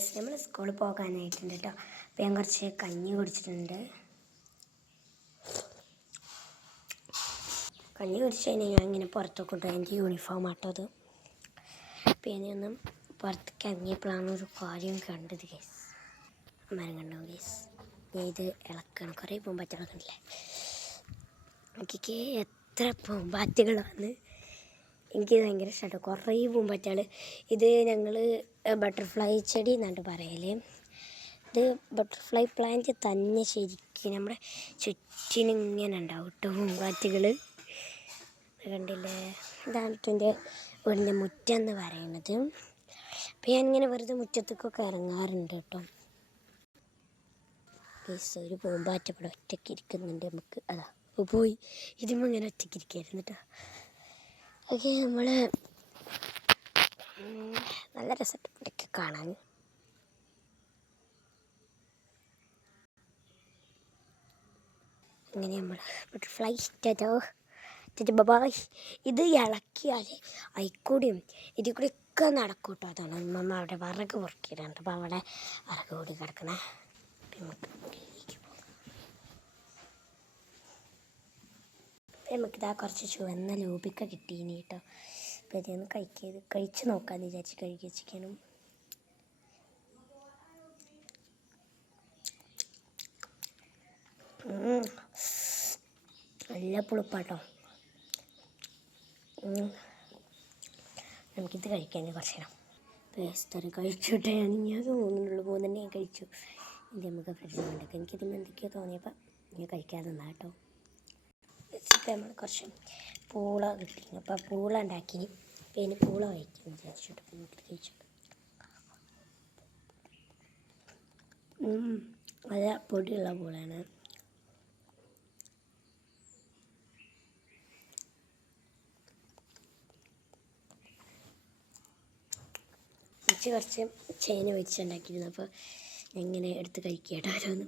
Guys, നമ്മൾ സ്കൂളിൽ പോകാനായിട്ടുണ്ട് കേട്ടോ. അപ്പോൾ ഞാൻ കുറച്ച് കഞ്ഞി കുടിച്ചിട്ടുണ്ട്. കഞ്ഞി കുടിച്ച് കഴിഞ്ഞാൽ ഞാൻ ഇങ്ങനെ പുറത്തൊക്കെ കൊണ്ടുപോയി എനിക്ക് യൂണിഫോം ആട്ടോ അത്. പിന്നെ ഒന്നും പുറത്തേക്ക് ഇറങ്ങിയപ്പോഴാണ് ഒരു കാര്യം കണ്ടത് ഗൈസ്. മരം കണ്ടോ ഗൈസ്? ഞാൻ ഇത് ഇളക്കണം. കുറേ പൂമ്പാറ്റകളൊക്കെ ഉണ്ടല്ലേ. എനിക്ക് എത്ര പൂമ്പാറ്റകൾ വന്ന് എനിക്ക് ഭയങ്കര ഇഷ്ടമാണ്. കുറേ പൂമ്പാറ്റകൾ. ഇത് ഞങ്ങൾ ബട്ടർഫ്ലൈ ചെടി എന്നാണ് പറയൽ. ഇത് ബട്ടർഫ്ലൈ പ്ലാന്റ് തന്നെ ശരിക്കും നമ്മുടെ ചുറ്റിനിങ്ങനെ ഉണ്ടാവും കേട്ടോ പൂമ്പാറ്റകൾ. കണ്ടില്ലേ? ഇതാണ് എൻ്റെ വീടിൻ്റെ മുറ്റം എന്ന് പറയുന്നത്. അപ്പോൾ ഞാനിങ്ങനെ വെറുതെ മുറ്റത്തേക്കൊക്കെ ഇറങ്ങാറുണ്ട് കേട്ടോ. ഒരു പൂമ്പാറ്റ ഇവിടെ ഒറ്റയ്ക്ക് ഇരിക്കുന്നുണ്ട്. നമുക്ക് അതാ പോയി ഇതിപ്പോൾ ഇങ്ങനെ ഒറ്റയ്ക്ക് ഇരിക്കുകയായിരുന്നു കേട്ടോ. ഓക്കെ, നമ്മൾ നല്ല രസമായിട്ട് ഇവിടെയൊക്കെ കാണാൻ. അങ്ങനെ നമ്മൾ ബട്ടർഫ്ലൈ ബബായ്. ഇത് ഇളക്കിയാൽ അയിക്കൂടിയും ഇതിൽ കൂടി ഒക്കെ നടക്കും കേട്ടോ. അതാണ് അമ്മ അവിടെ വിറക് പൊറുക്കിയിട്ടുണ്ട്. അപ്പോൾ അവിടെ വിറക് കൂടി കിടക്കണേ. നമുക്കിതാ കുറച്ച് ചുവന്ന ലൂപിക്ക കിട്ടീനി കേട്ടോ. അപ്പോൾ ഇതൊന്ന് കഴിച്ച് നോക്കാമെന്ന് വിചാരിച്ച് കഴുകി വെച്ചിരിക്കാനും. നല്ല പുളിപ്പാട്ടോ. നമുക്കിത് കഴിക്കാൻ കുറച്ച് നേരം പേസ്റ്റർ കഴിച്ചിട്ടേ ഞാൻ തോന്നുന്നുള്ളൂ. തന്നെ ഞാൻ കഴിച്ചു. ഇത് നമുക്ക് ഫ്രിഡ്ജിൽ കൊണ്ടൊക്കെ എനിക്കിതിന് എന്തൊക്കെയോ തോന്നിയപ്പോൾ ഞാൻ കഴിക്കാതെ നിന്നാ കേട്ടോ. വെച്ചിട്ട് നമ്മൾ കുറച്ച് പൂള കിട്ടി. അപ്പോൾ പൂള ഉണ്ടാക്കി. പിന്നെ പൂള കഴിക്കാൻ വിചാരിച്ചിട്ട് നമുക്ക് കഴിച്ചു. നല്ല പൊടിയുള്ള പൂളയാണ്. കുറച്ച് ചേന വെച്ചുണ്ടാക്കിയിരുന്നു. അപ്പോൾ എങ്ങനെ എടുത്ത് കഴിക്കട്ടോ ഓരോന്ന്.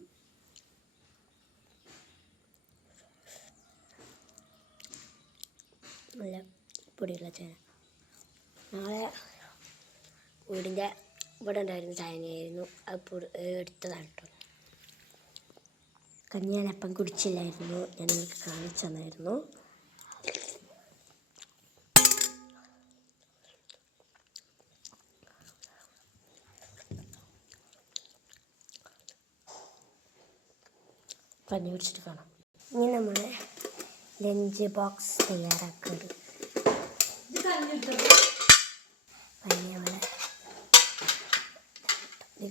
നല്ല പൊടിയുള്ള ചേന. നാളെ വീടിൻ്റെ ഇവിടെ ഉണ്ടായിരുന്ന ചേനയായിരുന്നു. അത് എടുത്തതാണ് കേട്ടോ. കഞ്ഞി ഞാനപ്പം കുടിച്ചില്ലായിരുന്നു. ഞാൻ നിങ്ങൾക്ക് കാണിച്ചു തന്നായിരുന്നു. കഞ്ഞി കുടിച്ചിട്ട് കാണാം. ഇനി നമ്മൾ ലഞ്ച് ബോക്സ് തയ്യാറാക്കുന്നത്.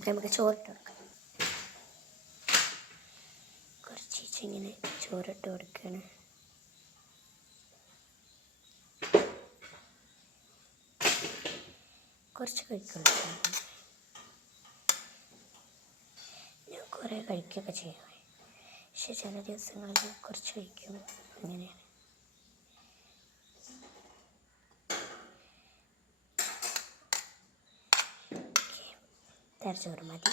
നമുക്ക് ചോറിട്ട് കൊടുക്കാം. കുറച്ച് ഇങ്ങനെ ചോറിട്ട് കൊടുക്കുകയാണ്. കുറച്ച് കഴിക്കണം. ഞാൻ കുറേ കഴിക്കുകയൊക്കെ ചെയ്യും. പക്ഷെ ചില ദിവസങ്ങളിൽ കുറച്ച് കഴിക്കും. അങ്ങനെയാണ്. ചോറ് മതി.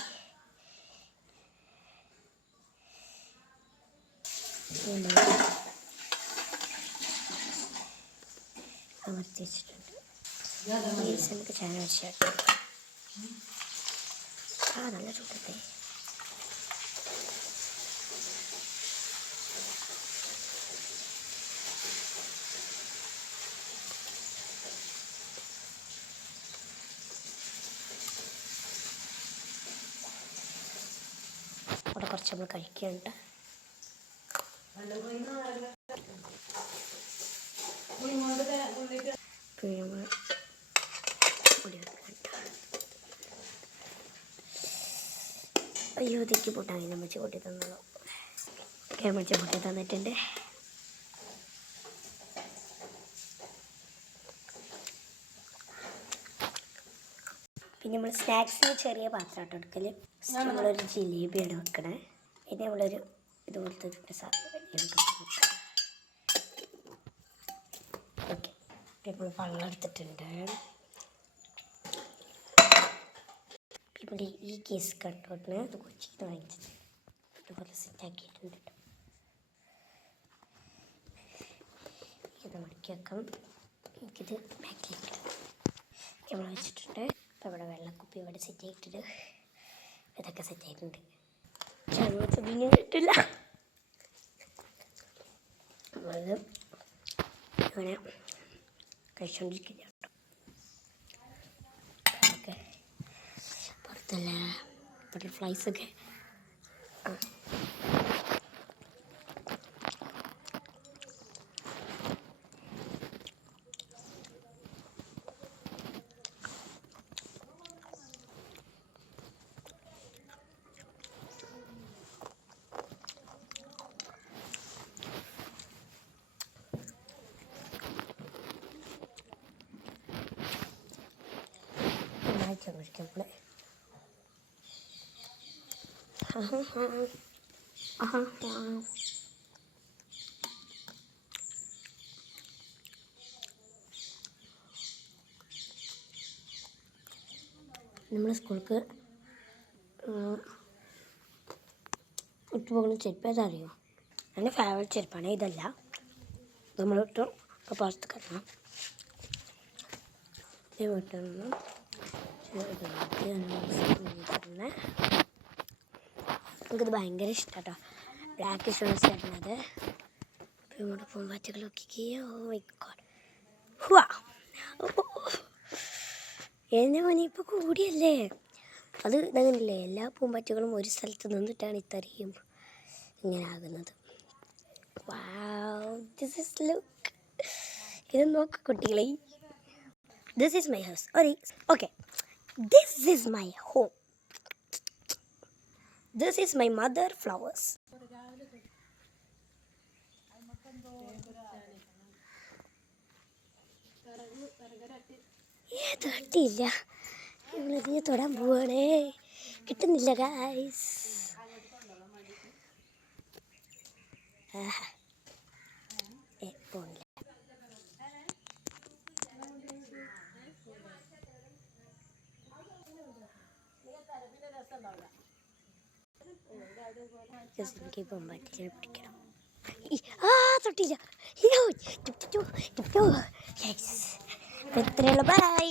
അമർത്തി വെച്ചിട്ടുണ്ട്. നമുക്ക് ചാന വെച്ചിട്ട് നല്ല ചൂടത്തെ. അവിടെ കുറച്ച് നമ്മൾ കഴിക്കുന്നുണ്ട്. അയ്യോ, തെക്കി പൊട്ടാൻ അമ്മച്ചി പൊട്ടി തന്നോളൂ. അമ്മച്ചി പൊട്ടി തന്നിട്ടുണ്ട്. പിന്നെ നമ്മൾ സ്നാക്സിന് ചെറിയ പാത്രമായിട്ട് എടുക്കൽ. നമ്മളൊരു ജിലേബിയാണ് വെക്കണേ. പിന്നെ നമ്മളൊരു ഇതുപോലത്തെ സാധനം. ഓക്കെ, നമ്മൾ വെള്ളം എടുത്തിട്ടുണ്ട്. ഇവിടെ ഈ കേസ് കട്ടോട്ടിന് അത് കൊച്ചിട്ട് വാങ്ങിച്ചിട്ട് ഇതുപോലെ സെറ്റാക്കിയിട്ടുണ്ട് കേട്ടോ. ഇത് മടക്കി വെക്കാം. എനിക്കിത് ബാക്കിലേക്ക് നമ്മൾ വെച്ചിട്ടുണ്ട്. അപ്പോൾ ഇവിടെ വെള്ളക്കുപ്പി ഇവിടെ സെറ്റ് ആയിട്ടിട്ട് ഇതൊക്കെ സെറ്റായിട്ടുണ്ട്. പക്ഷെ പിന്നെ കിട്ടില്ല. അത് അങ്ങനെ കഴിച്ചുകൊണ്ടിരിക്കില്ല കേട്ടോ. ഓക്കെ, പുറത്തല്ല ബട്ടർഫ്ലൈസൊക്കെ. ഒഴിക്കുമ്പോൾ നമ്മൾ സ്കൂൾക്ക് ഇട്ട് പോകുന്ന ചെരുപ്പ് ഏതാ അറിയോ? എൻ്റെ ഫേവറേറ്റ് ചെരുപ്പാണ്. ഇതല്ല, നമ്മളിട്ട് ഇപ്പോൾ പുറത്ത് കിടക്കണം. ഈ വീട്ടിൽ നിന്നും എനിക്കത് ഭയങ്കര ഇഷ്ടം കേട്ടോ. ബ്ലാക്ക് ഷൂസ് വരുന്നത്. അപ്പോൾ നമ്മുടെ പൂമ്പാറ്റകളൊക്കെ എൻ്റെ മോനെ ഇപ്പോൾ കൂടിയല്ലേ. അത് അങ്ങനെയല്ലേ, എല്ലാ പൂമ്പാറ്റകളും ഒരു സ്ഥലത്ത് നിന്നിട്ടാണ് ഇത്രയും ഇങ്ങനെ ആകുന്നത്. This is look. ഇത് നോക്ക് കുട്ടികളെ. This is my house. Okay. This is my home. This is my mother flowers. തൊട്ടില്ല, നമ്മളിതിനെ തൊടാൻ പോവാണേ. കിട്ടുന്നില്ല ഗായ്സ്. പോണില്ല. എനിക്ക് പൂമ്പാറ്റയെ പിടിക്കണം. തൊട്ടില്ല. ഇത്രയുള്ള ബൈ.